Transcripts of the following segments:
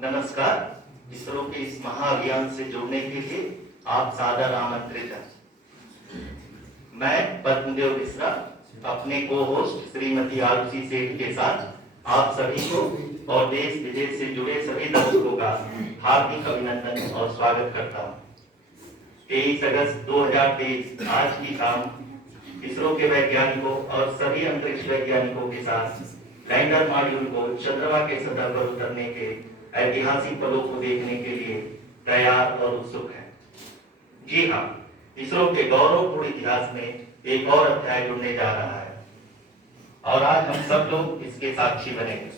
नमस्कार। इसरो के इस महाअभियान से जुड़ने के लिए आप सादर आमंत्रित हैं। मैं पद्मदेव मिश्रा अपने को होस्ट श्रीमती आरुषि सेठ के साथ आप सभी को और देश विदेश से जुड़े सभी दर्शकों का हार्दिक अभिनंदन और स्वागत करता हूँ। 23 अगस्त 2023 आज की शाम इसरो के वैज्ञानिकों और सभी अंतरिक्ष वैज्ञानिकों के साथ लैंडर मॉड्यूल को चंद्रमा के सतह पर उतरने के ऐतिहासिक पलों को देखने के लिए तैयार और उत्सुक है। जी हाँ, इसरो के गौरवपूर्ण इतिहास में एक और अध्याय जुड़ने जा रहा है और आज हम सब लोग इसके साक्षी बनेंगे।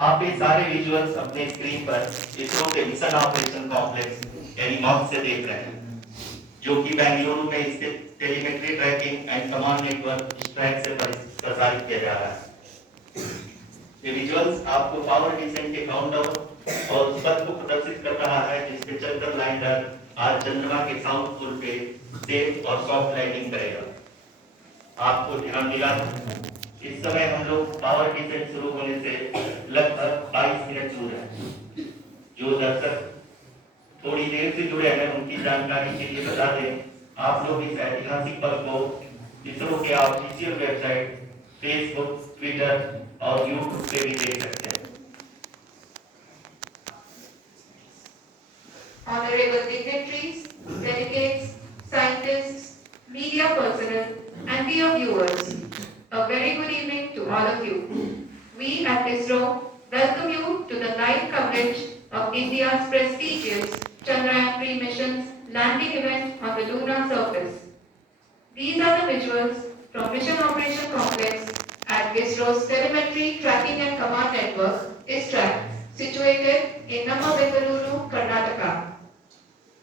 आप ये सारे विजुअल्स अपने स्क्रीन पर इसरो के मिशन ऑपरेशन कॉम्प्लेक्स यानी मॉक से देख रहे हैं, जो कि बेंगलुरु में स्थित telemetry tracking and command network track से प्रसारित किया जा रहा है। ये विजुअल्स आपको पावर डिसेंट के काउंटडाउन और उस पथ को प्रदर्शित कर रहा है जिसपे चलकर लैंडर आज चंद्रमा के साउथ पोल पे सेफ और सॉफ्ट लैंडिंग करेगा। आपको ध्यान दिला, इस समय हम लोग पावर डिसेंट शुरू होने से लगभग 22 मिनट दूर हैं। जो दर्शक थोड़ी देर से जुड़े हैं उनकी जानकारी के लिए बता दें, आप लोग इस ऐतिहासिक पल को इसरो के ऑफिशियल वेबसाइट, फेसबुक, ट्विटर और यूट्यूब पे भी देख सकते हैं। Honorable dignitaries, delegates, scientists, media personnel, and dear viewers, a very good evening to all of you. We at ISRO welcome you to the live coverage of India's prestigious Chandrayaan-3 mission's landing event on the lunar surface. These are the visuals from Mission Operation Complex at ISRO's Telemetry Tracking and Command Network, ISTRAC, situated in Namma Bengaluru, Karnataka.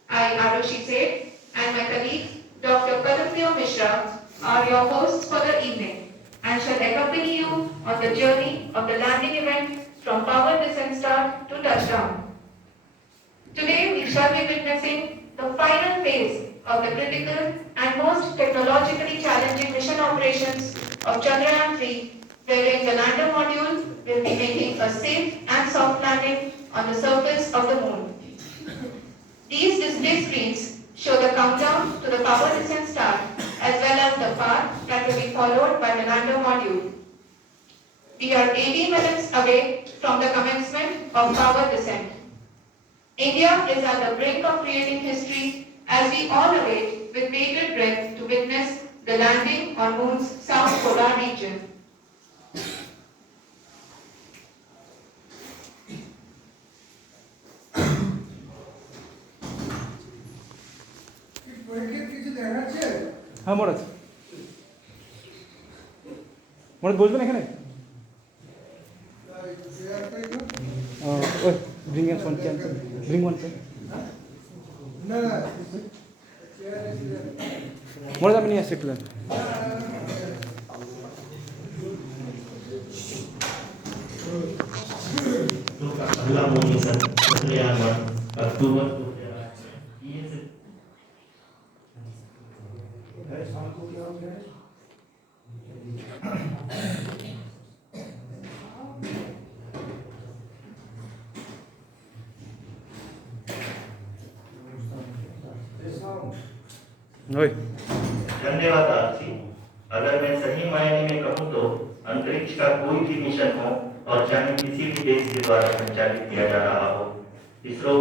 I, Arushi Seth, and my colleague, Dr. Padmdev Mishra, are your hosts for the evening and shall accompany you on the journey of the landing event from power descent start to touchdown. Today, we shall be witnessing the final phase of the critical and most technologically challenging mission operations of Chandrayaan-3, wherein the lander module will be making a safe and soft landing on the surface of the moon. These display screens show the countdown to the power descent start as well as the path that will be followed by the lander module. We are 80 minutes away from the commencement of power descent. India is at the brink of creating history as we all await with bated breath to witness the landing on Moon's south polar region. হ্যাঁ মোরাজ বসবেন এখানে ওই bring one can bring one can মোরাজ আমি নিয়ে আসছি একটু अगला मून मिशन चंद्रयान-1 अक्टूबर 2000 धन्यवाद आरसी। अगर मैं सही मायने में कहूँ तो अंतरिक्ष का कोई भी मिशन हो और चाहे किसी भी देश के द्वारा संचालित किया जा रहा हो, इसरो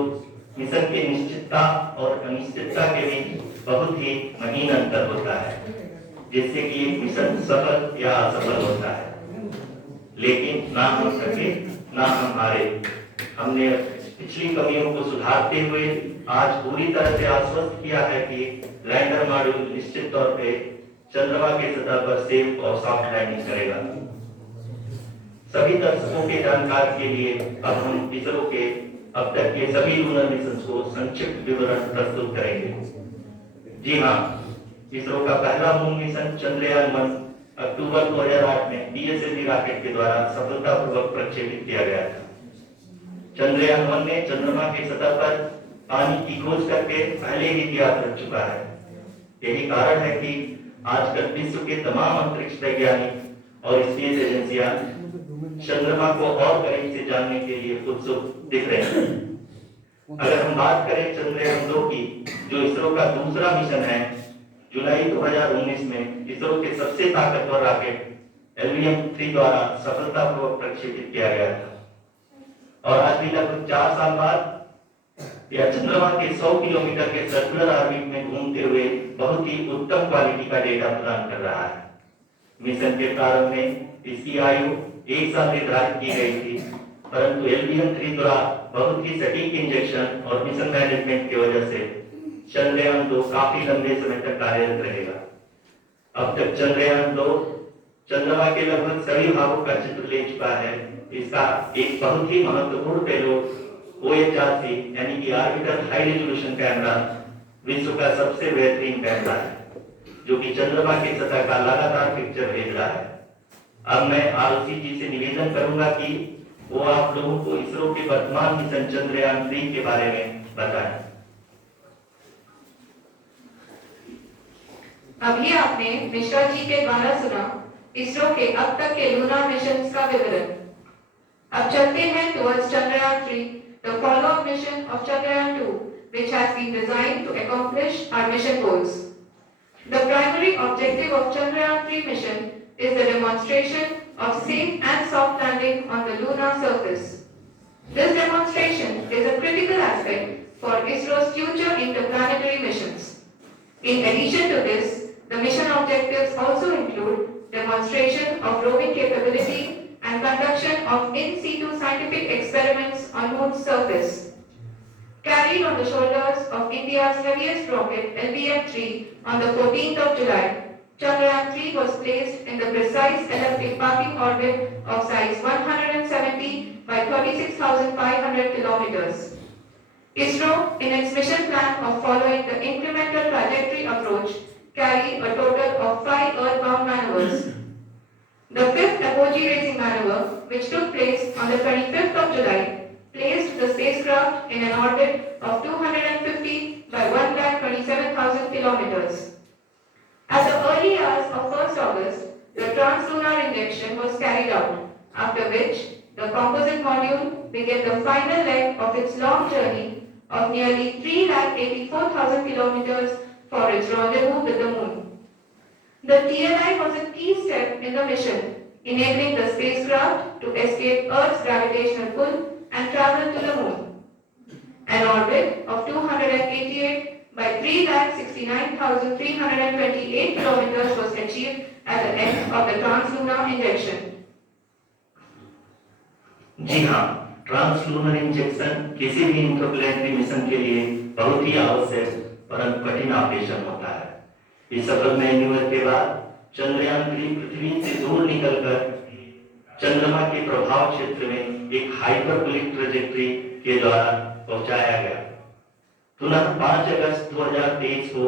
मिशन की निश्चितता और अनिश्चितता के बीच बहुत ही महीन अंतर होता है, जिससे कि एक मिशन सफल या असफल होता है। लेकिन ना हम थके ना हम हारे। हमने पिछली कमियों को सुधारते हुए आज पूरी तरह से आश्वस्त किया है कि लैंडर मॉड्यूल निश्चित तौर पे चंद्रमा के सतह पर सेफ और सॉफ्ट लैंडिंग करेगा। सभी दर्शकों के जानकारी के लिए अब हम इसरो के अब तक के सभी लूनर मिशन को संक्षिप्त विवरण प्रस्तुत करेंगे। जी हाँ, इसरो का पहला मून मिशन चंद्रयान-1 अक्टूबर 2008 में DSLV रॉकेट के द्वारा सफलतापूर्वक प्रक्षेपित किया गया था। चंद्रयान-1 ने चंद्रमा की सतह पर पानी की खोज करके पहले ही इतिहास रच चुका है। यही कारण है कि आजकल विश्व के तमाम अंतरिक्ष वैज्ञानिक और स्पेस एजेंसियां चंद्रमा को और करीब से जानने के लिए उत्सुक दिख रहे हैं। अगर हम बात करें चंद्रयान 2 की, जो इसरो का दूसरा मिशन है, जुलाई 2019 में इसरो के सबसे ताकतवर रॉकेट LVM-3 द्वारा सफलतापूर्वक प्रक्षेपित किया गया था। और आज भी लगभग 4 साल बाद यह चंद्रमा के 100 किलोमीटर के सर्कुलर ऑर्बिट में घूमते हुए बहुत ही उत्तम क्वालिटी का डेटा प्रदान कर रहा है। मिशन के प्रारंभ में इसकी आयु 1 साल निर्धारित की गई थी, परंतु LVM-3 द्वारा बहुत ही सटीक इंजेक्शन और मिशन मैनेजमेंट की वजह से चंद्रयान 2 काफी लंबे समय तक कार्यरत रहेगा। अब तक चंद्रयान 2 चंद्रमा के लगभग सभी भागों का चित्र ले चुका है। इसका एक बहुत ही महत्वपूर्ण पेलोड OHRC यानी कि ऑर्बिटल हाई रेजोल्यूशन कैमरा विश्व का सबसे बेहतरीन कैमरा है, जो कि चंद्रमा की सतह का लगातार पिक्चर भेज रहा है। अब मैं ROC जी से निवेदन करूंगा कि वो आप लोगों को इसरो के वर्तमान मिशन चंद्रयान 3 के बारे में बताएं। अभी आपने मिश्रा जी के द्वारा सुना इसरो के अब तक के लूनार मिशंस का विवरण। अब चलते हैं टुवर्ड्स Chandrayaan 3, the follow-up mission of Chandrayaan 2, which has been designed to accomplish our mission goals. The primary objective of Chandrayaan 3 mission is the demonstration of safe and soft landing on the lunar surface. This demonstration is a critical aspect for ISRO's future interplanetary missions. In addition to this, the mission objectives also include demonstration of roving capability and conduction of in situ scientific experiments on Moon's surface. Carried on the shoulders of India's heaviest rocket LVM-3 on the 14th of July, Chandrayaan 3 was placed in the precise elliptic parking orbit of size 170 by 36,500 kilometers. ISRO, in its mission plan of following the incremental trajectory approach, carried a total of 5 earthbound maneuvers. The fifth apogee raising maneuver, which took place on the 25th of July, placed the spacecraft in an orbit of 250 by 127,000 kilometers. At the early hours of 1st August, the translunar injection was carried out, after which the composite module began the final leg of its long journey of nearly 384,000 kilometers for its rendezvous with the Moon. The TLI was a key step in the mission, enabling the spacecraft to escape Earth's gravitational pull and travel to the Moon. An orbit of 288 by 369,328 kilometers was achieved at the end of the translunar injection. जी हाँ, translunar injection किसी भी interplanetary mission के लिए बहुत ही आवश्यक परंतु कठिन ऑपरेशन होता है। इस सफल मैन्यूवर के बाद चंद्रयान 3 पृथ्वी से दूर निकलकर चंद्रमा के प्रभाव क्षेत्र में एक हाइपरबोलिक ट्रैजेक्टरी के द्वारा पहुंचाया गया। पुनः 5 अगस्त 2023 को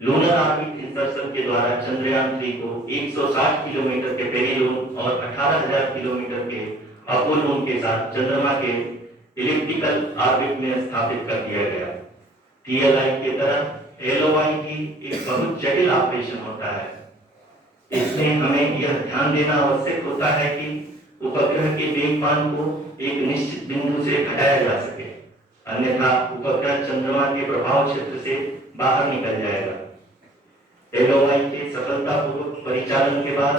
लूनर ऑर्बिट इंसर्शन के द्वारा चंद्रयान 3 को 160 किलोमीटर के पेरिलून और 18,000 किलोमीटर के अपोलून के साथ चंद्रमा के इलिप्टिकल ऑर्बिट में स्थापित कर दिया गया। TLI की तरह LOI भी एक बहुत जटिल ऑपरेशन होता है। इसमें हमें यह ध्यान देना आवश्यक होता है कि उपग्रह के वेगमान को एक निश्चित बिंदु से घटाया जा सके, अन्यथा उपग्रह चंद्रमा के प्रभाव क्षेत्र से बाहर निकल जाएगा। LOI के सफलतापूर्वक परिचालन के बाद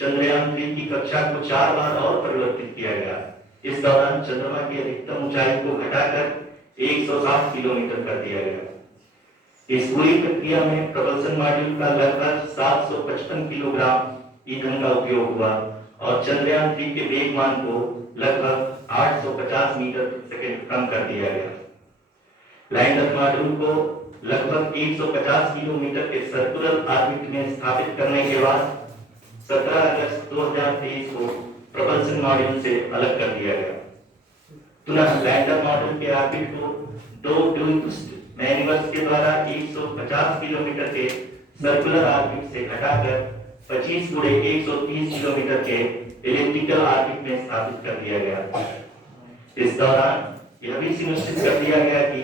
चंद्रयान 3 की कक्षा को 4 बार और परिवर्तित किया गया। इस दौरान चंद्रमा की अधिकतम ऊंचाई को घटाकर 160 किलोमीटर कर दिया गया। इस पूरी प्रक्रिया में प्रपल्सन मॉड्यूल का लगभग 755 किलोग्राम ईंधन का उपयोग हुआ और चंद्रयान 3 के वेगमान को लगभग 850 मीटर प्रति सेकंड कम कर दिया गया। लैंडर मॉड्यूल को लगभग 150 किलोमीटर के सर्कुलर ऑर्बिट में स्थापित करने के बाद 17 अगस्त 2023 को प्रपल्सन मॉड्यूल से अलग कर दिया गया। पुनः लैंडर मॉड्यूल के ऑर्बिट को 2 ट्विस्ट मैन्यूवर्स के द्वारा 150 किलोमीटर के सर्कुलर ऑर्बिट से घटाकर 25 × 130 किलोमीटर के इलिप्टिकल ऑर्बिट में स्थापित कर दिया गया। इस दौरान यह भी सुनिश्चित कर दिया गया कि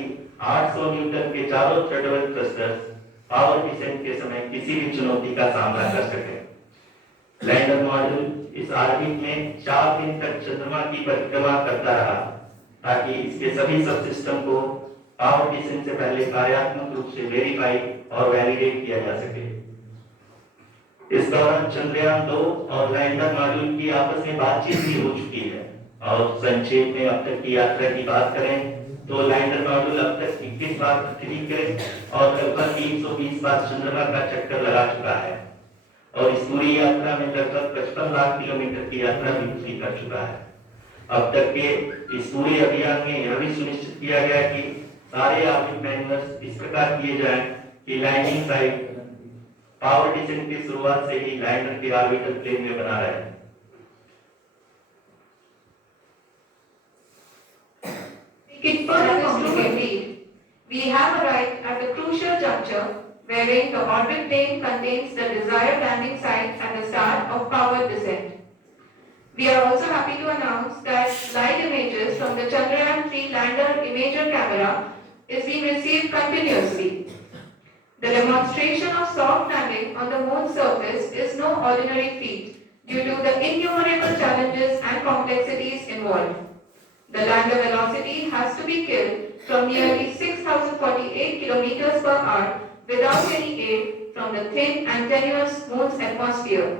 800 न्यूटन के चारों थ्रेडेबल थ्रस्टर्स पावर डिसेंट के समय किसी भी चुनौती का सामना कर सके। लैंडर मॉड्यूल इस ऑर्बिट में 4 दिन तक चंद्रमा की परिक्रमा करता रहा ताकि इसके सभी सब सिस्टम को पावर मिशन से पहले कार्यात्मक रूप से वेरीफाई और वैलिडेट किया जा सके। इस दौरान चंद्रयान 2 और लैंडर मॉड्यूल की आपस में बातचीत भी हो चुकी है। और संक्षेप में अब तक की यात्रा की बात करें तो लैंडर मॉड्यूल अब तक 21 बार पृथ्वी के और लगभग 120 बार चंद्रमा का चक्कर लगा चुका है और इस पूरी यात्रा में लगभग 55 लाख किलोमीटर की यात्रा भी पूरी कर चुका है। अब तक के इस पूरे अभियान में यह भी सुनिश्चित किया गया कि सारे ऑर्बिट मैन्यूअर्स इस प्रकार किए जाएं कि लैंडिंग साइट पावर डिसेंट की शुरुआत से ही लैंडर के ऑर्बिटल प्लेन में बना रहे। It further complicated. We have arrived at the crucial juncture wherein the orbit plane contains the desired landing site at the start of powered descent. We are also happy to announce that live images from the Chandrayaan-3 lander imager camera is being received continuously. The demonstration of soft landing on the moon's surface is no ordinary feat due to the innumerable challenges and complexities involved. The lander velocity has to be killed from nearly 6,048 kilometers per hour without any aid from the thin and tenuous moon's atmosphere.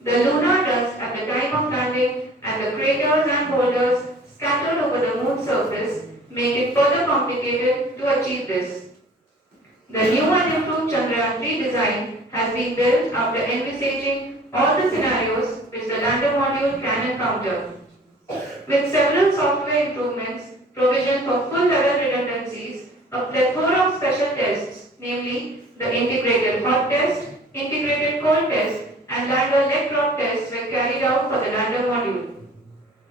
The lunar dust at the time of landing and the craters and boulders scattered over the moon's surface make it further complicated to achieve this. The new and improved Chandrayaan-3 design has been built after envisaging all the scenarios which the lander module can encounter. With several software improvements, provision for full-level redundancies, a plethora of special tests, namely the integrated hot test, integrated cold test, and lander leg drop tests were carried out for the lander module.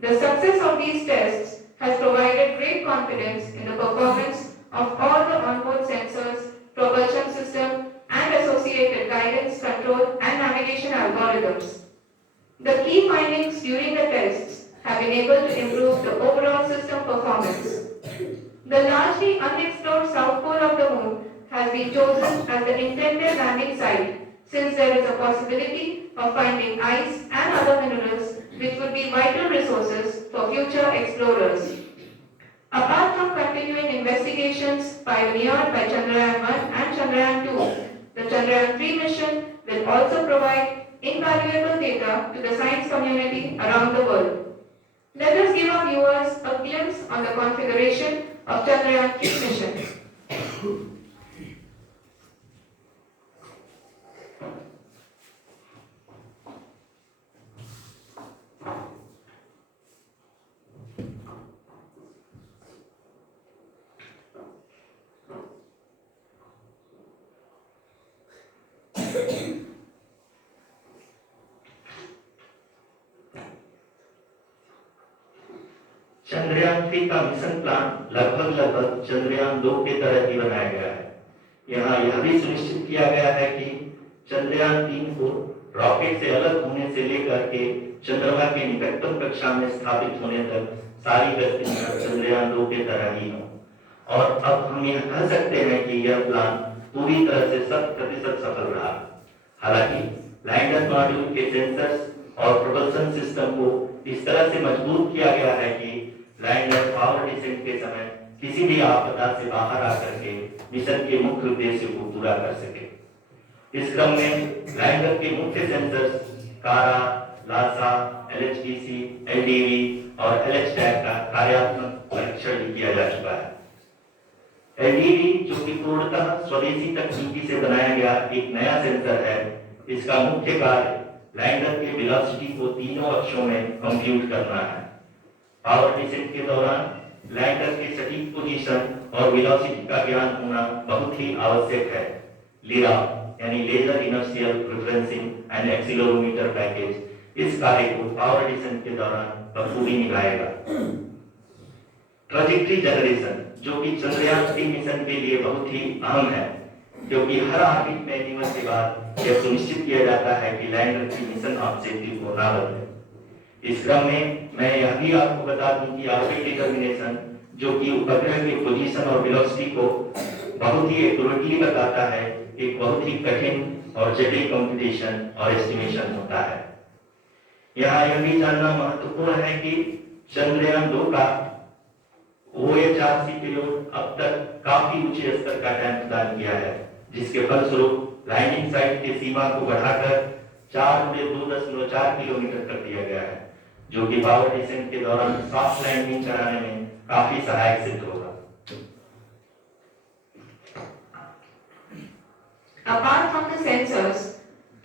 The success of these tests has provided great confidence in the performance of all the onboard sensors, propulsion system, and associated guidance, control, and navigation algorithms. The key findings during the tests have been able to improve the overall system performance. The largely unexplored south pole of the moon has been chosen as the intended landing site since there is a possibility of finding ice and other minerals which would be vital resources for future explorers. Apart from continuing investigations pioneered by Chandrayaan-1 and Chandrayaan-2, the Chandrayaan-3 mission will also provide invaluable data to the science community around the world. Let us give our viewers a glimpse on the configuration of Chandrayaan-3 mission. Chandrayaan-3 का mission plan लगभग चंद्रयान 2 के तरह ही बनाया गया है। यहाँ यह भी सुनिश्चित किया गया है कि चंद्रयान-3 को रॉकेट से अलग होने से लेकर के चंद्रमा के निकटतम कक्षा में स्थापित होने तक सारी गतिविधियां चंद्रयान 2 के तरह ही हो। और अब हम यह कह सकते हैं कि यह प्लान पूरी तरह से 100% सफल रहा। हालांकि लैंडर मॉड्यूल के सेंसर्स और प्रोपल्शन सिस्टम को इस तरह से मजबूत किया गया है कि लैंडर पावर डिसेंट के समय किसी भी आपदा से बाहर आकर के मिशन के मुख्य उद्देश्य को पूरा कर सके। इस क्रम में लैंडर के मुख्य सेंसर्स कारा, लासा, एलएचडीसी, एलडीवी और एलएचटैग का कार्यात्मक परीक्षण भी किया जा चुका है। एलडीवी जो कि पूर्णतः स्वदेशी तकनीकी से बनाया गया एक नया सेंसर है, इसका मुख्य कार्य लैंडर के वेलोसिटी को तीनों अक्षों में कंप्यूट करना है। पावर डिसेंट के दौरान लैंडर के सटीक पोजीशन और वेलोसिटी का ज्ञान होना बहुत ही आवश्यक है। लीरा यानी laser inertial referencing and accelerometer package इस कार्य को पावर डिसेंट के दौरान बखूबी निभाएगा। ट्रैजेक्टरी जनरेशन जो कि चंद्रयान-3 मिशन के लिए बहुत ही अहम है, क्योंकि हर ऑर्बिट मैन्यूअल के बाद यह सुनिश्चित किया जाता है कि लैंडर की मिशन ऑब्जेक्टिव को ना बदले। इस क्रम में मैं यह भी आपको बता दूं कि ऑर्बिट डिटरमिनेशन जो कि उपग्रह के पोजीशन और वेलोसिटी को बहुत ही एक्यूरेटली बताता है, एक बहुत ही कठिन और जटिल कंप्यूटेशन और एस्टिमेशन होता है। यहाँ यह भी जानना महत्वपूर्ण है कि चंद्रयान 2 का OHRC पेलोड अब तक काफी ऊंचे स्तर का टाइम प्रदान किया है, जिसके फलस्वरूप लैंडिंग साइट की सीमा को बढ़ाकर 4.2.4 किलोमीटर कर दिया गया है, जो कि पावर डिसेंट के दौरान सॉफ्ट लैंडिंग कराने में काफी सहायक सिद्ध होगा। Apart from the sensors,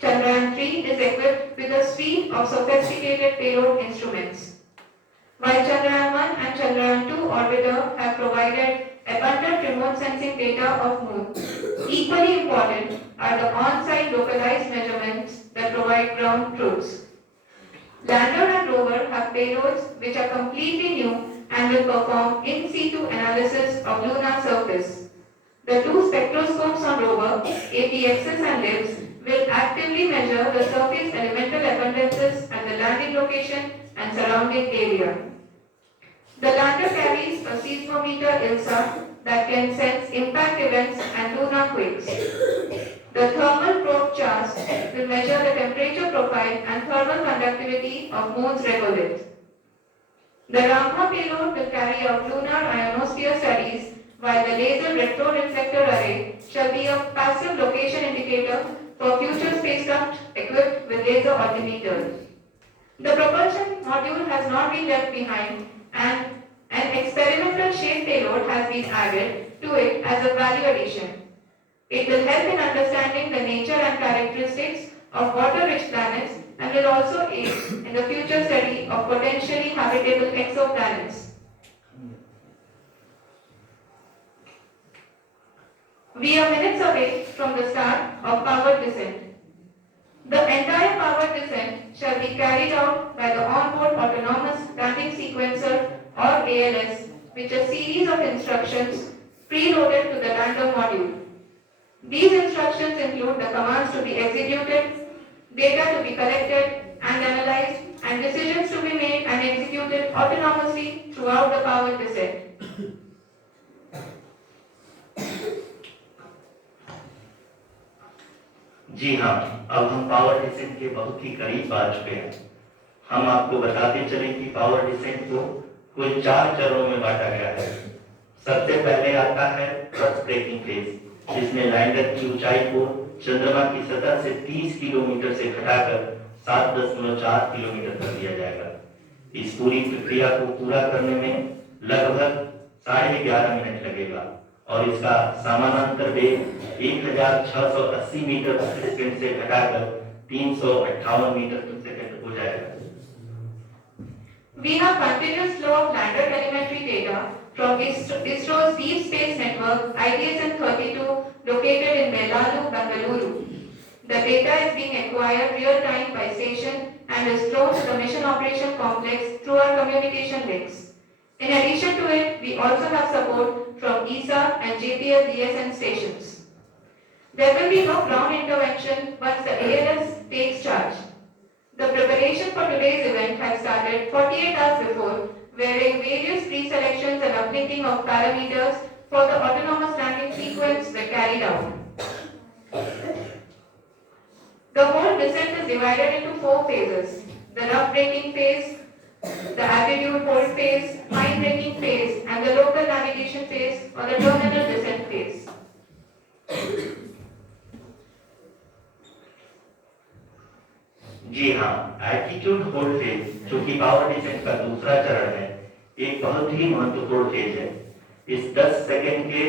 Chandrayaan 3 is equipped with a suite of sophisticated payload instruments. While Chandrayaan 1 and Chandrayaan 2 orbiter have provided abundant remote sensing data of Moon, equally important are the on-site localized measurements that provide ground truths. Lander and rover have payloads which are completely new and will perform in situ analysis of lunar surface. The two spectroscopes on rover, APXS and LIBS, will actively measure the surface elemental abundances at the landing location and surrounding area. The lander carries a seismometer ILSA that can sense impact events and lunar quakes. The thermal probe CHARS will measure the temperature profile and thermal conductivity of Moon's regolith. The Ramha payload will carry out lunar ionosphere studies, while the laser retroreflector array shall be a passive location indicator for future spacecraft equipped with laser altimeters. The propulsion module has not been left behind, and an experimental shape payload has been added to it as a value addition. It will help in understanding the nature and characteristics of water-rich planets and will also aid in the future study of potentially habitable exoplanets. We are minutes away from the start of powered descent. The entire powered descent shall be carried out by the onboard autonomous landing sequencer or ALS, which is a series of instructions preloaded to the lander module. These instructions include the commands to be executed, data to be collected and analyzed, and decisions to be made and executed autonomously throughout the powered descent. जी हाँ, अब हम power descent के बहुत ही करीब आ चुके हैं। हम आपको बताते चलें कि पावर डिसेंट को कुल 4 चरणों में बांटा गया है। सबसे पहले आता है थ्रस्ट ब्रेकिंग फेज, जिसमें लैंडर की ऊंचाई को चंद्रमा की सतह से 30 किलोमीटर से घटाकर 7.4 किलोमीटर कर दिया जाएगा। इस पूरी प्रक्रिया को पूरा करने में लगभग 11.5 मिनट लगेगा और इसका समानांतर वेग 1680 मीटर प्रति सेकंड से घटाकर 358 मीटर प्रति सेकंड हो जाएगा। We have continuous flow of lander telemetry data from ISRO's Deep Space Network IDSN-32 located in Melalu, Bengaluru. The data is being acquired real time by station and is flown to the Mission Operation Complex through our communication links. In addition to it, we also have support from ESA and JPL DSN stations. There will be no ground intervention once the ALS takes charge. The preparation for today's event had started 48 hours before, wherein various pre-selections and uplinking of parameters for the autonomous landing sequence were carried out. The whole descent is divided into 4 phases: the rough braking phase, the altitude hold phase, fine braking phase, and the local navigation phase or the terminal descent phase. जी हाँ, altitude hold phase, जो कि power descent का दूसरा चरण है, एक बहुत ही महत्वपूर्ण फेज है। इस 10 सेकंड के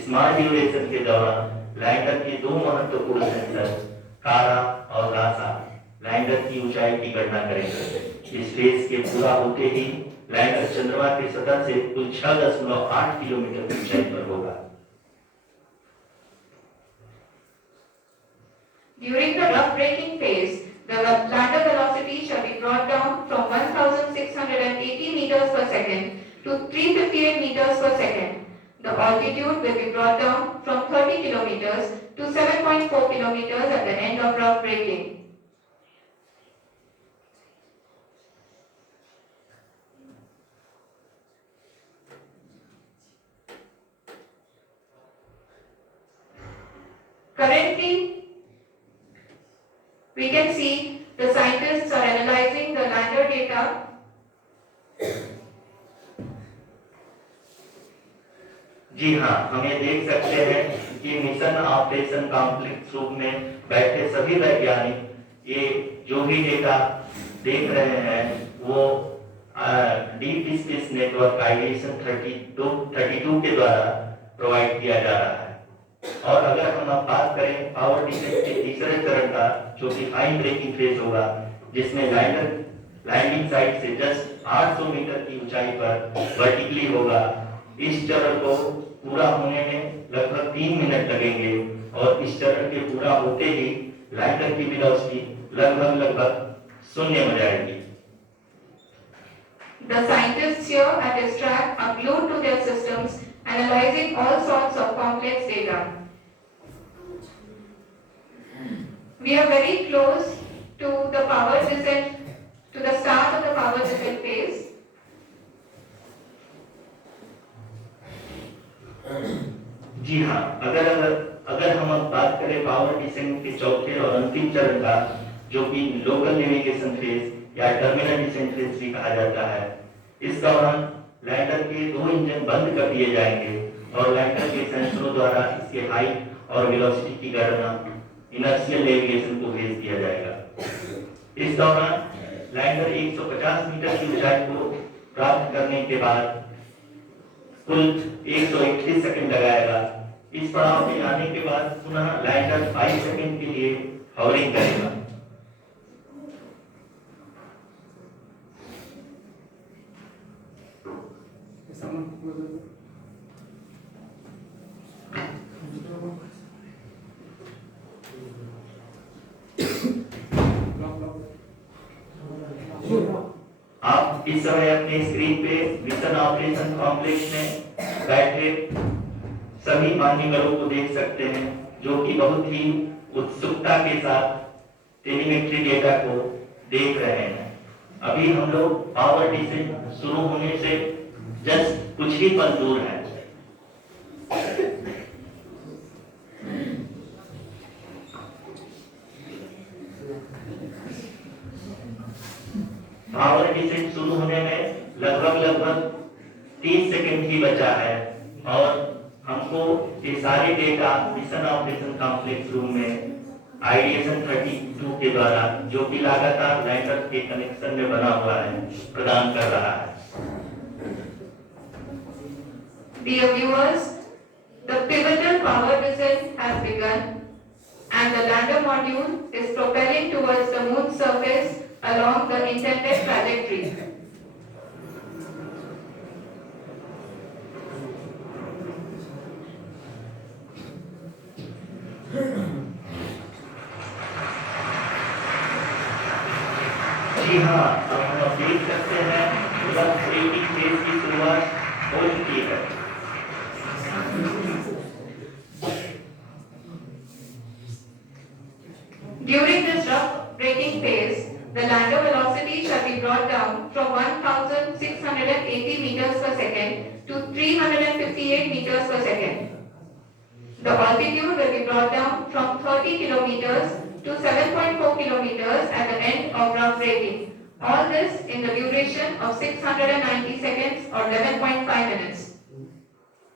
स्मॉल ड्यूरेशन के दौरान लैंडर के 2 महत्वपूर्ण सेंसर कारा और गासा लैंडर की ऊंचाई की गणना करेंगे। इस फेज के पूरा होते ही लैंडर चंद्रमा की सतह से कुल 6.8 किलोमीटर की ऊंचाई पर होगा। During the rough braking phase, the lander velocity shall be brought down from 1,680 meters per second to 358 meters per second. The altitude will be brought down from 30 kilometers to 7.4 kilometers at the end of rough braking. Currently, we can see the scientists are analyzing the जी हाँ, हम ये देख सकते हैं कि mission operation complex room में बैठे सभी वैज्ञानिक ये जो भी डेटा देख रहे हैं वो डीप स्पेस नेटवर्क आइडिएशन 32 के द्वारा प्रोवाइड किया जा रहा है। और अगर हम अब बात करें पावर डिसेंट के तीसरे चरण का, जो कि फाइन ब्रेकिंग फेज होगा, जिसमें लैंडर लैंडिंग साइट से जस्ट 800 मीटर की ऊंचाई पर वर्टिकली होगा। इस चरण को पूरा होने में लगभग 3 मिनट लगेंगे और इस चरण के पूरा होते ही लैंडर की वेलोसिटी लगभग शून्य हो जाएगी। The scientists here at ISTRAC are glued to their systems, analyzing all sorts of complex data. We are very close to the power descent, to the start of the power descent phase. जी हाँ, अगर हम अब बात करें power descent के चौथे और अंतिम चरण का, जो कि लोकल नेविगेशन फेज या टर्मिनल डिसेंट फेज भी कहा जाता है, इस दौरान लैंडर के 2 इंजन बंद कर दिए जाएंगे और लैंडर के सेंसरों द्वारा इसके हाइट और वेलोसिटी की गणना इनर्शियल नेविगेशन को भेज दिया जाएगा। इस दौरान लैंडर 150 मीटर की ऊंचाई को प्राप्त करने के बाद कुल 131 सेकंड लगाएगा। इस पड़ाव पे आने के बाद पुनः लैंडर 5 सेकंड के लिए हॉवरिंग करेगा। आप इस समय अपने स्क्रीन पे मिशन ऑपरेशन कॉम्प्लेक्स में बैठे सभी मान्यवरों को देख सकते हैं, जो कि बहुत ही उत्सुकता के साथ टेलीमेट्री डेटा को देख रहे हैं। अभी हम लोग पावर डिसेंट शुरू होने से जस्ट कुछ ही पल दूर हैं। पावर डिसेंट शुरू होने में लगभग 30 सेकंड ही बचा है और हमको ये सारे data mission operation complex room में आइडिएशन 32 के द्वारा, जो कि लगातार लैंडर के कनेक्शन में बना हुआ है, प्रदान कर रहा है। Dear viewers, the pivotal power descent has begun and the lander module is propelling towards the moon's surface along the intended trajectory. जी हाँ, अब हम देख सकते हैं ब्रेकिंग फेज की शुरुआत हो चुकी है। During this rough braking phase, the lander velocity shall be brought down from 1,680 meters per second to 358 meters per second. The altitude will be brought down from 30 kilometers to 7.4 kilometers at the end of rough braking. All this in the duration of 690 seconds or 11.5 minutes.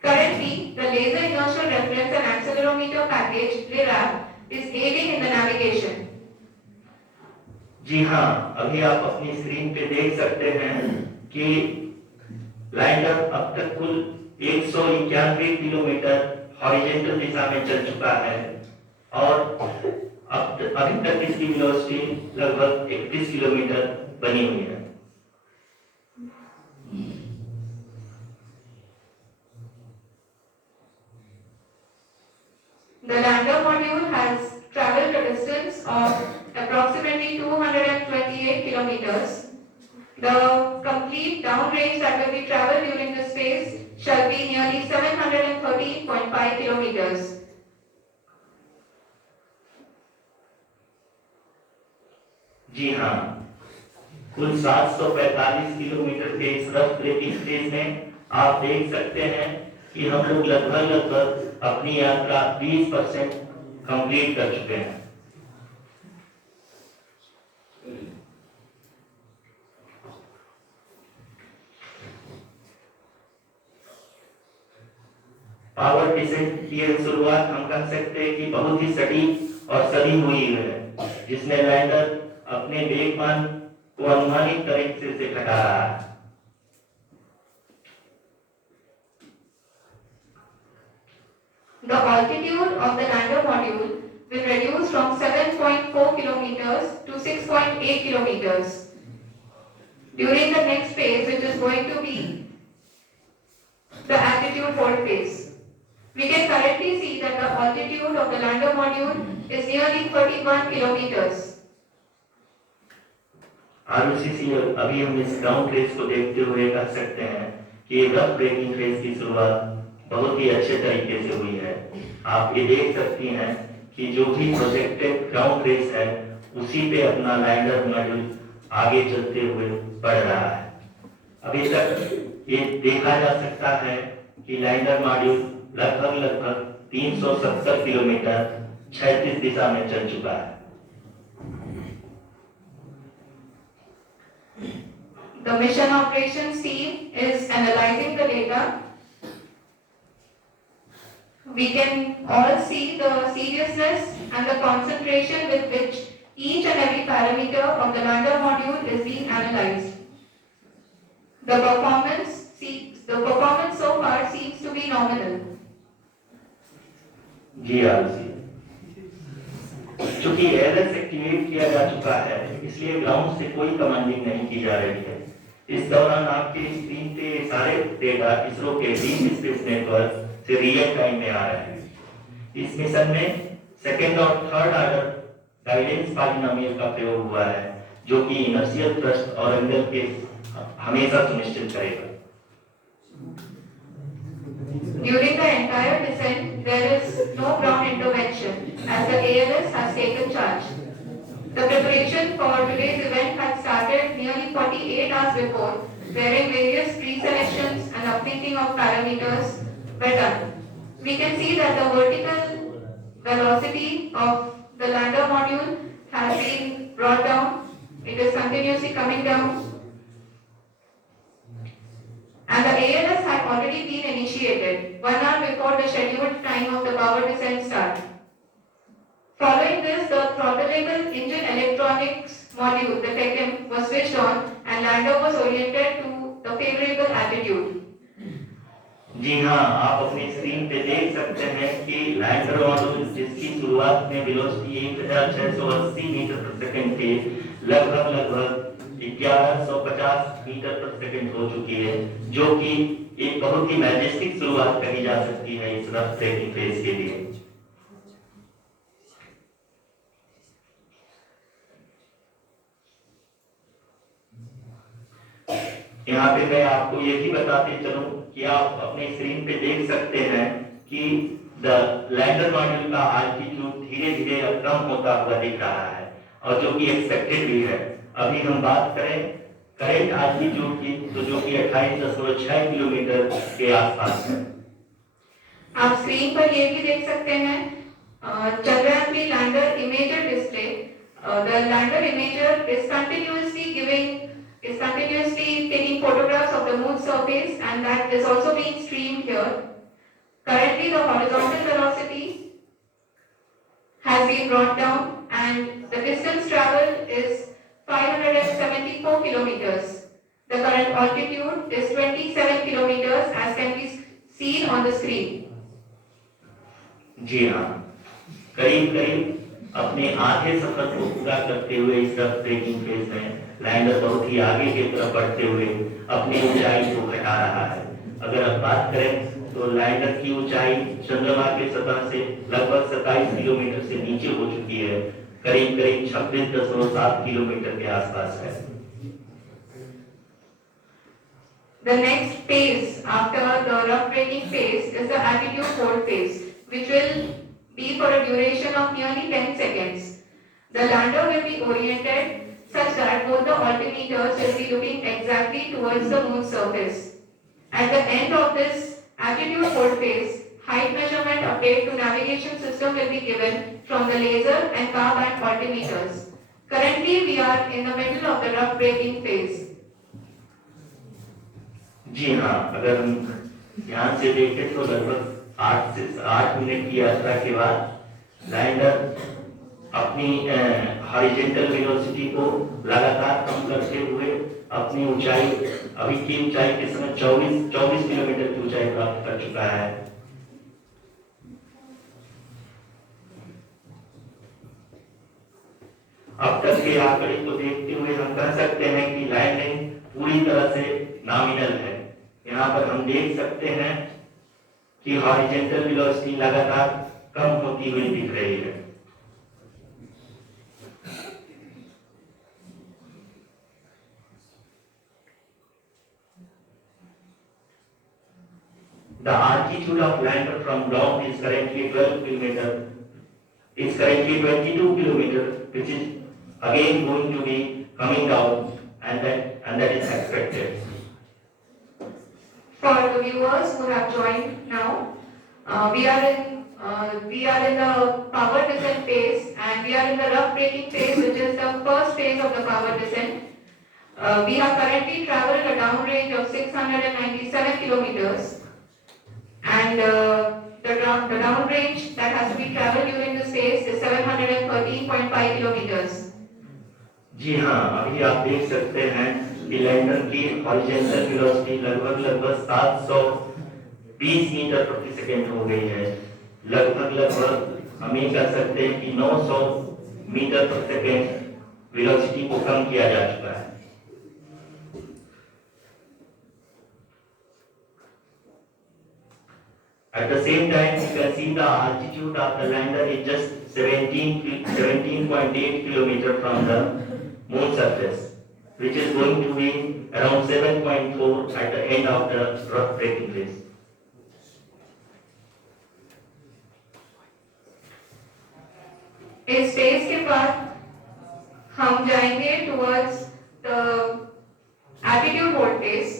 Currently, the Laser Inertial Reference and Accelerometer package (LIRAP) is aiding in the navigation. जी हाँ, अभी आप अपनी स्क्रीन पे देख सकते हैं कि लैंडर अब तक कुल 191 किलोमीटर हॉरिजॉन्टल दिशा में चल चुका है और अभी तक इसकी वेलोसिटी लगभग 31 किलोमीटर बनी हुई है। The lander module has traveled a distance of approximately 228 kilometers. The complete downrange that will be traveled during this phase shall be nearly 713.5 kilometers. जी हाँ, कुल 745 किलोमीटर के इस रफ ब्रेकिंग फेज में आप देख सकते हैं कि हम लोग लगभग अपनी यात्रा 20% कंप्लीट कर चुके हैं। पावर डिसेंट की यह शुरुआत हम कह सकते हैं कि बहुत ही सटीक और सदी हुई है, जिसमें लैंडर अपने वेगमान को अनुमानित तरीके से घटा रहा है। The altitude of the lander module will reduce from 7.4 kilometers to 6.8 kilometers. During the next phase, which is going to be the altitude hold phase. We can currently see that the altitude of the lander module is nearly 31 kilometers. ROCC अभी हम इस ground race को देखते हुए कह सकते हैं कि रफ ब्रेकिंग रेस की शुरुआत बहुत ही अच्छे तरीके से हुई है। आप ये देख सकती हैं कि जो भी प्रोजेक्टेड ग्राउंड रेस है उसी पे अपना लैंडर मॉड्यूल आगे चलते हुए बढ़ रहा है। अभी तक ये देखा जा सकता है कि लैंडर मॉड्यूल लगभग 370 किलोमीटर क्षैतिज दिशा में चल चुका है। The mission operations team is analyzing the data. We can all see the seriousness and the concentration with which each and every parameter of the lander module is being analyzed. The performance so far seems to be nominal. जी RC, चूंकि LS activate किया जा चुका है इसलिए ग्राउंड से कोई कमांडिंग नहीं की जा रही है। इस दौरान आपके स्क्रीन पे सारे डेटा इसरो के डीप स्पेस नेटवर्क से रियल टाइम में आ रहे हैं। इस मिशन में सेकंड और थर्ड ऑर्डर गाइडेंस पॉलिनोमियल का प्रयोग हुआ है जो कि इनर्शियल थ्रस्ट और एंगल के हमेशा सुनिश्चित करेगा। During the entire descent, there is no ground intervention as the ALS has taken charge. The preparation for today's event had started nearly 48 hours before, wherein various pre-selections and upthinking of parameters were done. We can see that the vertical velocity of the lander module has been brought down. It is continuously coming down. And the ALS had already been initiated 1 hour before the scheduled time of the power descent start. Following this, the throttleable engine electronics module, the TECM, was switched on and lander was oriented to the favorable altitude. जी हाँ, आप अपनी स्क्रीन पे देख सकते हैं कि lander module जिसकी शुरुआत में वेलोसिटी 1680 मीटर प्रति सेकंड थी लगभग 1150 मीटर प्रति सेकंड हो चुकी है, जो कि एक बहुत ही मैजेस्टिक शुरुआत कही जा सकती है इस रफ ब्रेकिंग फेज के लिए। यहाँ पे मैं आपको ये भी बताते चलूं कि आप अपने स्क्रीन पे देख सकते हैं कि द लैंडर मॉड्यूल का आल्टीट्यूड धीरे-धीरे कम होता हुआ दिख रहा है और जो कि एक्सपेक्टेड भी है। अभी हम बात करें करेंट आल्टीट्यूड की तो जो कि 28.6 किलोमीटर के आसपास है। आप स्क्रीन पर ये भी देख सकते हैं Chandrayaan-3 lander imager display. The lander imager is continuously taking photographs of the moon surface, and that is also being streamed here. Currently, the horizontal velocity has been brought down, and the distance traveled is 574 kilometers. The current altitude is 27 kilometers, as can be seen on the screen. जी हाँ, करीब अपने आधे सफर को पूरा करते हुए इस rough breaking phase में लैंडर बहुत ही आगे की तरफ बढ़ते हुए अपनी ऊंचाई को घटा रहा है। अगर आप बात करें तो लैंडर की ऊंचाई चंद्रमा के सतह से लगभग 27 किलोमीटर से नीचे हो चुकी है, करीब 26.7 किलोमीटर के आसपास है। The next phase after the rough braking phase is the altitude hold phase, which will be for a duration of nearly 10 seconds. The lander will be oriented such that both the altimeters will be looking exactly towards the moon's surface. At the end of this altitude hold phase, height measurement update to navigation system will be given from the laser and car band altimeters. Currently, we are in the middle of the rough braking phase. जी हाँ, अगर हम ध्यान से देखें तो लगभग 8 मिनट की यात्रा के बाद लैंडर अपनी हॉरिजॉन्टल वेलोसिटी को लगातार कम करते हुए अपनी ऊंचाई, अभी की ऊंचाई के समय 24 किलोमीटर की ऊंचाई प्राप्त कर चुका है। अब तक के आंकड़े को देखते हुए हम कह सकते हैं कि लैंडिंग पूरी तरह से नॉमिनल है। यहाँ पर हम देख सकते हैं कि हॉरिजॉन्टल वेलोसिटी लगातार कम होती हुई दिख रही है। The altitude of lander from ground is currently 12 kilometer. Is currently 22 kilometer, which is again going to be coming down, and that is expected. For the viewers who have joined now, we are in the power descent phase, and we are in the rough braking phase, which is the first phase of the power descent. We have currently traveled a downrange of 697 kilometers, and the downrange that has to be traveled during this phase is 713.5 kilometers. जी हाँ, अभी आप देख सकते हैं कि लैंडर की horizontal velocity लगभग 720 मीटर प्रति सेकंड हो गई है। लगभग हम ये कह सकते हैं कि 900 मीटर प्रति सेकंड वेलोसिटी को कम किया जा चुका है। At the same time, you can see the altitude of the lander is just 17.8 kilometer from the moon surface, which is going to be around 7.4 at the end of the rough braking phase. इस phase के बाद हम जाएंगे towards the attitude hold phase,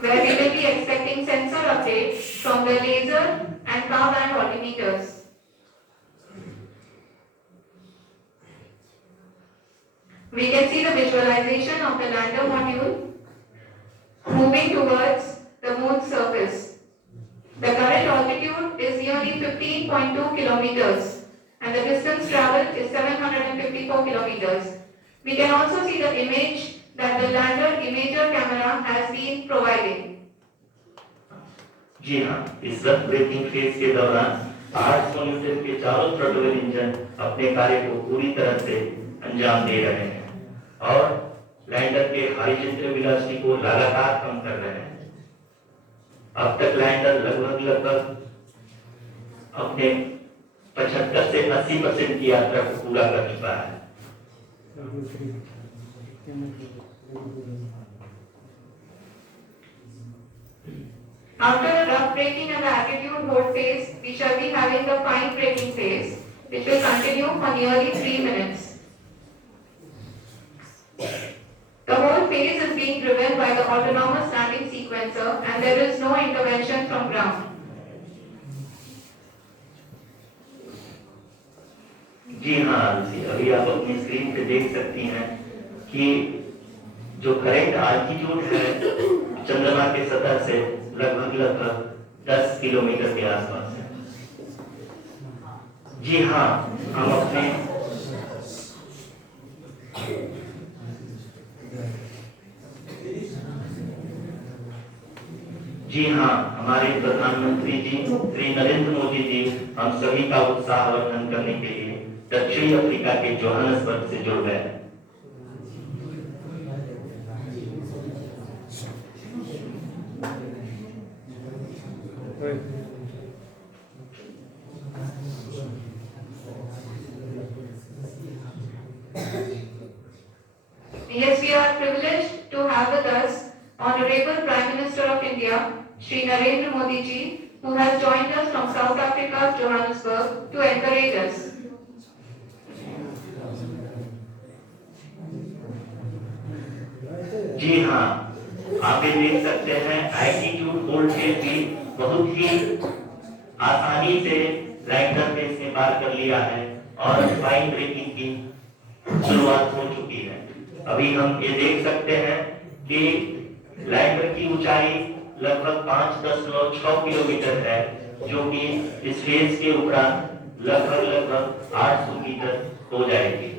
where we will be expecting sensor updates from the laser and power band altimeters. We can see the visualization of the lander module moving towards the moon's surface. The current altitude is nearly 15.2 kilometers, and the distance traveled is 754 kilometers. We can also see the image that the lander imager camera has been providing. जी हाँ, इस rough breaking phase के दौरान 800 न्यूटन के चारों throttle engine अपने कार्य को पूरी तरह से अंजाम दे रहे हैं और लैंडर के हॉरिजॉन्टल वेलोसिटी को लगातार कम कर रहे हैं। अब तक लैंडर लगभग अपने 75 से 80% की यात्रा को पूरा कर चुका है। After the rough braking and the attitude hold phase, we shall be having the fine braking phase, which will continue for nearly 3 minutes. The whole phase is being driven by the autonomous landing sequencer, and there is no intervention from ground. जी हाँ, अभी आप अपनी स्क्रीन पे देख सकती हैं कि जो करेंट आल्टीट्यूड है चंद्रमा के सतह से लगभग 10 किलोमीटर के आसपास है। जी हाँ, हम अपने जी हाँ, हमारे प्रधानमंत्री जी श्री नरेंद्र मोदी जी हम सभी का उत्साहवर्धन करने के लिए दक्षिणी अफ्रीका के जोहान्सबर्ग से जुड़ गए। Yes, we are privileged to have with us Honorable Prime Minister of India, Shri Narendra Modi ji, who has joined us from South Africa, Johannesburg, to encourage us. जी हाँ, आप ये देख सकते हैं एल्टीट्यूड होल्ड फेज भी बहुत ही आसानी से लैंडर फेज ने पार कर लिया है और फाइन ब्रेकिंग की शुरुआत हो चुकी है। अभी हम ये देख सकते हैं कि लैंडर की ऊंचाई लगभग 5.6 किलोमीटर है, जो कि इस फेज के उपरांत लगभग 800 मीटर हो जाएगी।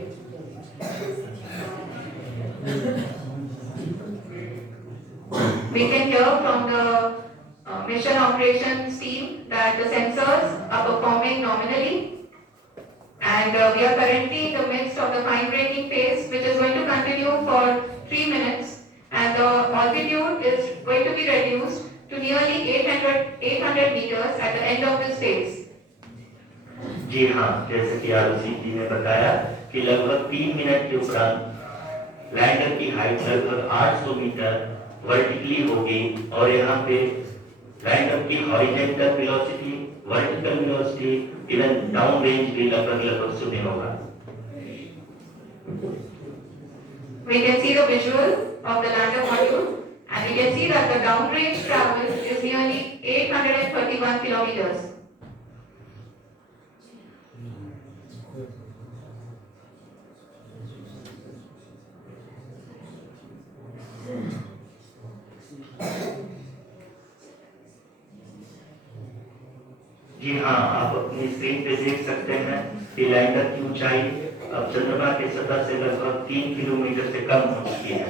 We can hear from the mission operations team that the sensors are performing nominally, and we are currently in the midst of the fine braking phase, which is going to continue for 3 minutes, and the altitude is going to be reduced to nearly 800 meters at the end of this phase. जी हाँ, जैसे कि आरुषि जी ने बताया कि लगभग 3 मिनट के उपरांत लैंडर की हाइट लगभग 800 मीटर वर्टिकली होगी और यहाँ पे लैंडर की horizontal velocity, vertical velocity, even down range भी लगभग 0 होगा। We can see the visual of the lander module, and we can see that the downrange travel is nearly 831 kilometers. जी हाँ, आप अपनी स्क्रीन पे देख सकते हैं कि लैंडर की ऊंचाई अब चंद्रमा के सतह से लगभग 3 किलोमीटर से कम हो चुकी है।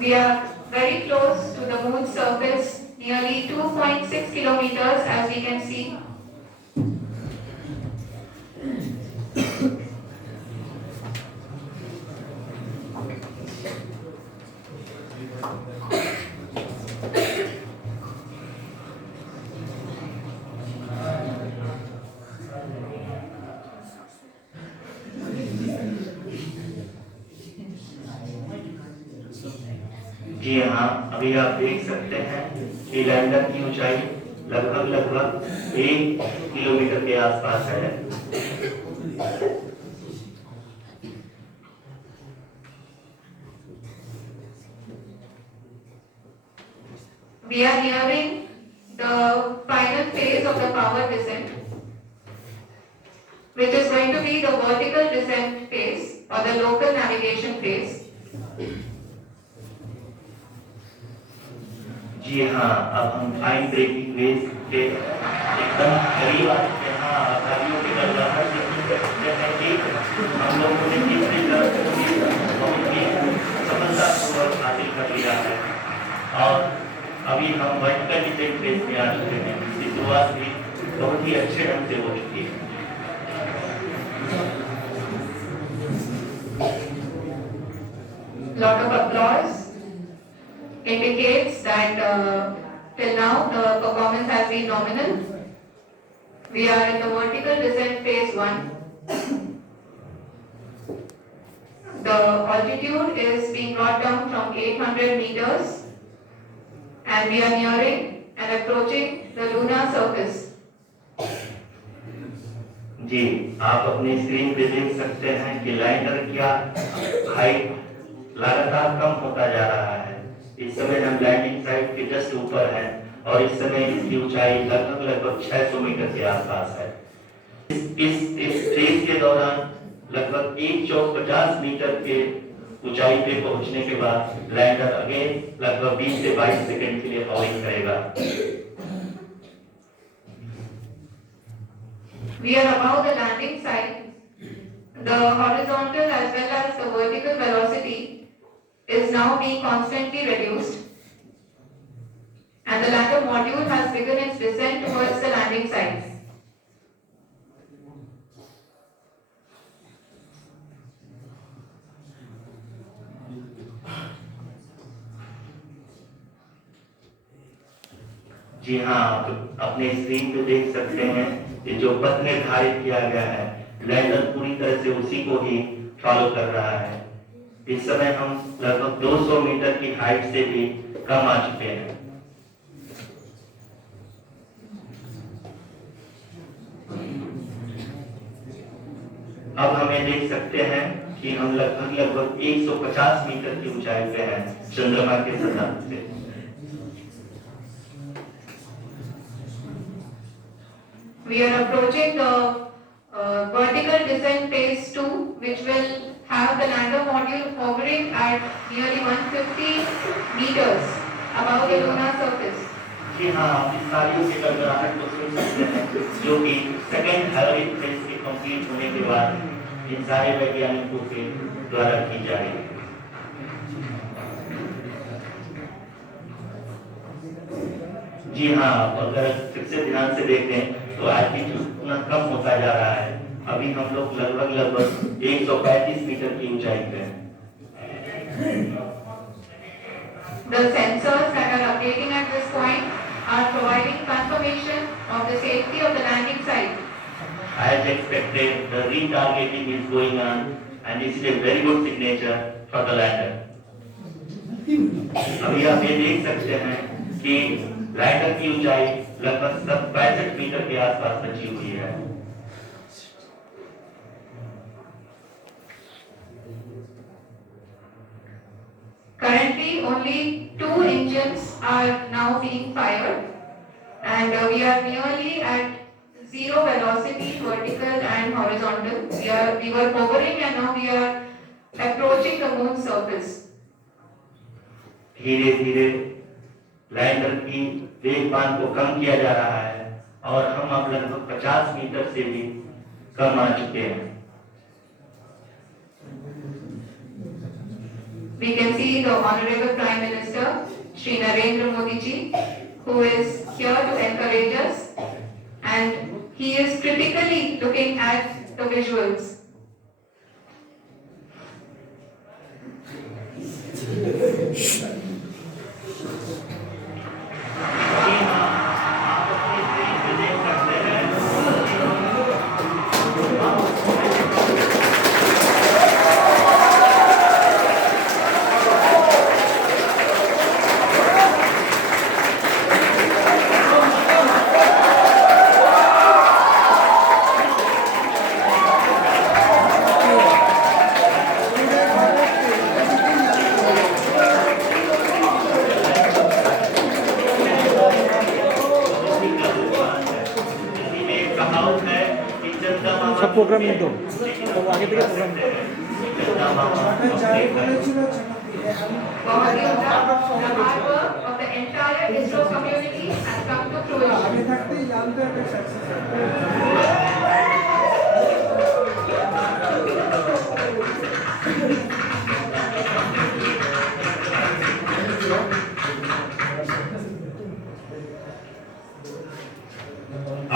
We are very close to the moon's surface, nearly 2.6 kilometers, as we can see. जी हाँ, अभी आप देख सकते हैं कि लैंडर की ऊंचाई लगभग 1 किलोमीटर के आसपास है। We are nearing the final phase of the power descent, which is going to be the vertical descent phase or the local navigation phase. जी हाँ, अब हम फाइन ब्रेकिंग वेज के एकदम करीब आ चुके हैं। हाँ, गाड़ियों की गड़बड़ाहट देखने को मिलते हैं कि हम लोगों ने तीसरी तरफ को बहुत ही सफलतापूर्वक हासिल कर लिया है और अभी हम वर्टिकल डिसेंट फेज में आ चुके हैं। इसकी शुरुआत भी बहुत ही अच्छे ढंग से हो चुकी है। Lot of applause indicates that till now the performance has been nominal. We are in the vertical descent phase 1. The altitude is being brought down from 800 meters, and we are nearing and approaching the lunar surface. जी, आप अपनी स्क्रीन पे देख सकते हैं कि लैंडर का हाइट लगातार कम होता जा रहा है। इस समय हम लैंडिंग साइट के जस्ट ऊपर हैं और इस समय इसकी ऊंचाई लगभग 600 मीटर के आसपास है। इस ट्रेस के दौरान लगभग 150 मीटर के ऊंचाई पे पहुंचने के बाद लैंडर अगेन लगभग 20 से 22 सेकंड के लिए हॉलिंग करेगा। We are above the landing site. The horizontal as well as the vertical velocity is now being constantly reduced, and the lander module has begun its descent towards the landing site. जी हाँ, आप अपने स्क्रीन पे देख सकते हैं कि जो पथ निर्धारित किया गया है, लैंडर पूरी तरह से उसी को ही फॉलो कर रहा है। इस समय हम लगभग 200 मीटर की हाइट से भी कम आ चुके हैं। अब हमें देख सकते हैं कि हम लगभग 150 मीटर की ऊंचाई पे हैं चंद्रमा के सतह से। We are approaching the vertical descent phase 2, which will have have the lander module hovering at nearly 150 meters above the lunar surface. जी हाँ, आप इस तालियों की गड़गड़ाहट को सुन सकते हैं, जो कि सेकेंड हैलोइड फेज के कंप्लीट होने के बाद इन सारे वैज्ञानिकों के द्वारा की जा रही है। जी हाँ, अगर फिर से ध्यान से देखें तो एल्टीट्यूड पुनः कम होता जा रहा है। अभी हम लोग लगभग 135 मीटर की ऊंचाई पे हैं। The sensors that are updating at this point are providing confirmation of the safety of the landing site. As expected, the retargeting is going on, and this is a very good signature for the lander. अभी आप ये देख सकते हैं कि लैंडर की ऊंचाई लगभग 65 मीटर के आसपास बची हुई है। Currently, only 2 engines are now being fired, and we are nearly at zero velocity, vertical and horizontal. We were hovering, and now we are approaching the moon's surface. धीरे धीरे लैंडर की वेगमान को कम किया जा रहा है और हम अब लगभग 50 मीटर से भी कम आ चुके हैं। We can see the Honorable Prime Minister, Shri Narendra Modi ji, who is here to encourage us, and he is critically looking at the visuals. जी हाँ, आप अपनी स्क्रीन पे देख सकते हैं। सब प्रोग्राम में दो तो आगे तक प्रोग्राम बहुत ही उम्दा, the hard work of the entire ISRO community has come to fruition.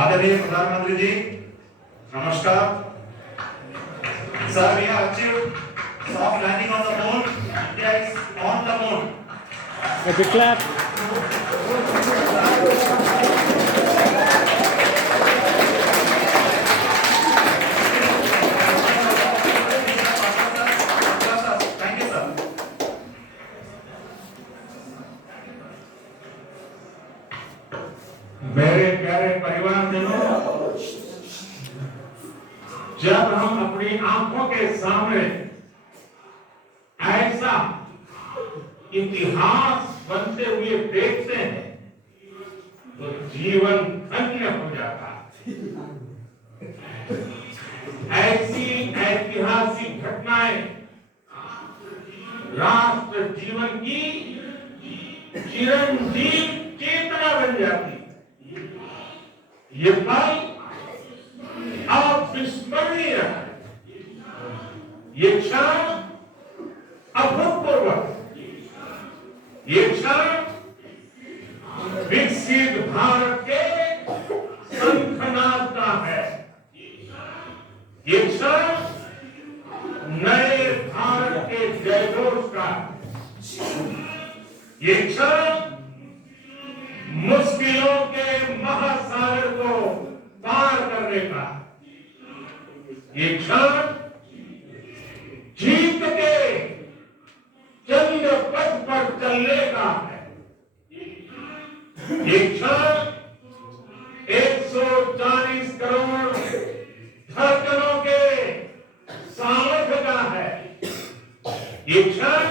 आदरणीय प्रधानमंत्री जी, नमस्कार। Sir, we have achieved soft landing on the moon. India is on the moon. A big clap. Thank you, sir. मेरे प्यारे परिवारजनों, जब हम अपनी आंखों के सामने ऐसा इतिहास बनते हुए देखते हैं तो जीवन धन्य हो जाता है। ऐसी ऐतिहासिक घटनाएं राष्ट्र जीवन की चिरंजीव चेतना बन जाती। ये पल अविस्मरणीय है, ये क्षण अभूतपूर्व, ये क्षण विकसित भारत के शंखनाद का है, ये क्षण नए भारत के जयघोष का, ये क्षण मुश्किलों के महासागर को पार करने का, ये क्षण जीत के चंद्र पथ पर चलने का है, ये क्षण 140 करोड़ धड़कनों के सामर्थ्य का है, ये क्षण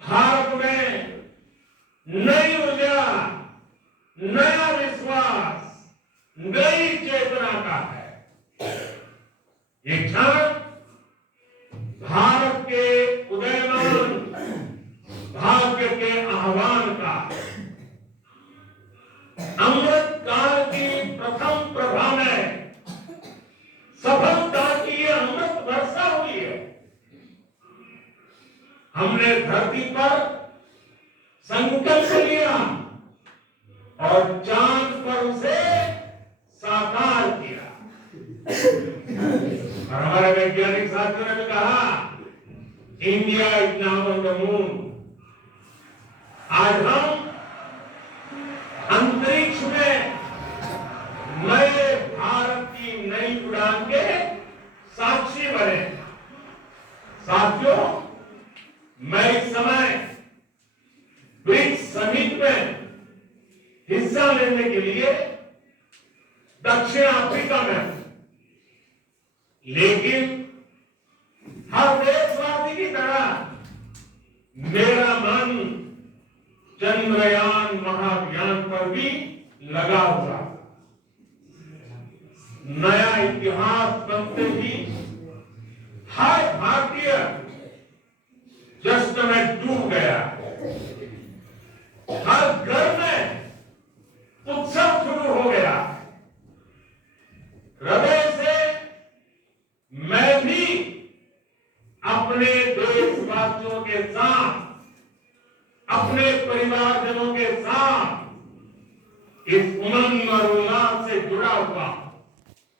भारत में नई ऊर्जा, नया विश्वास, नई चेतना का है। ये क्षण हमने धरती पर संकल्प लिया और चांद पर उसे साकार किया। और हमारे वैज्ञानिक साथियों ने भी कहा, India is now on the moon. आज हम अंतरिक्ष में नए भारत की नई उड़ान के साक्षी बने। साथियों, मैं इस समय ब्रिक्स समिट में हिस्सा लेने के लिए दक्षिण अफ्रीका में हूं, लेकिन हर देशवासी की तरह मेरा मन चंद्रयान महाअभियान पर भी लगा हुआ। नया इतिहास बनते ही हर भारतीय जश्न में डूब गया। हर घर में उत्सव शुरू हो गया। हृदय से मैं भी अपने देशवासियों के साथ, अपने परिवारजनों के साथ इस उमंग और उल्लास से जुड़ा हुआ।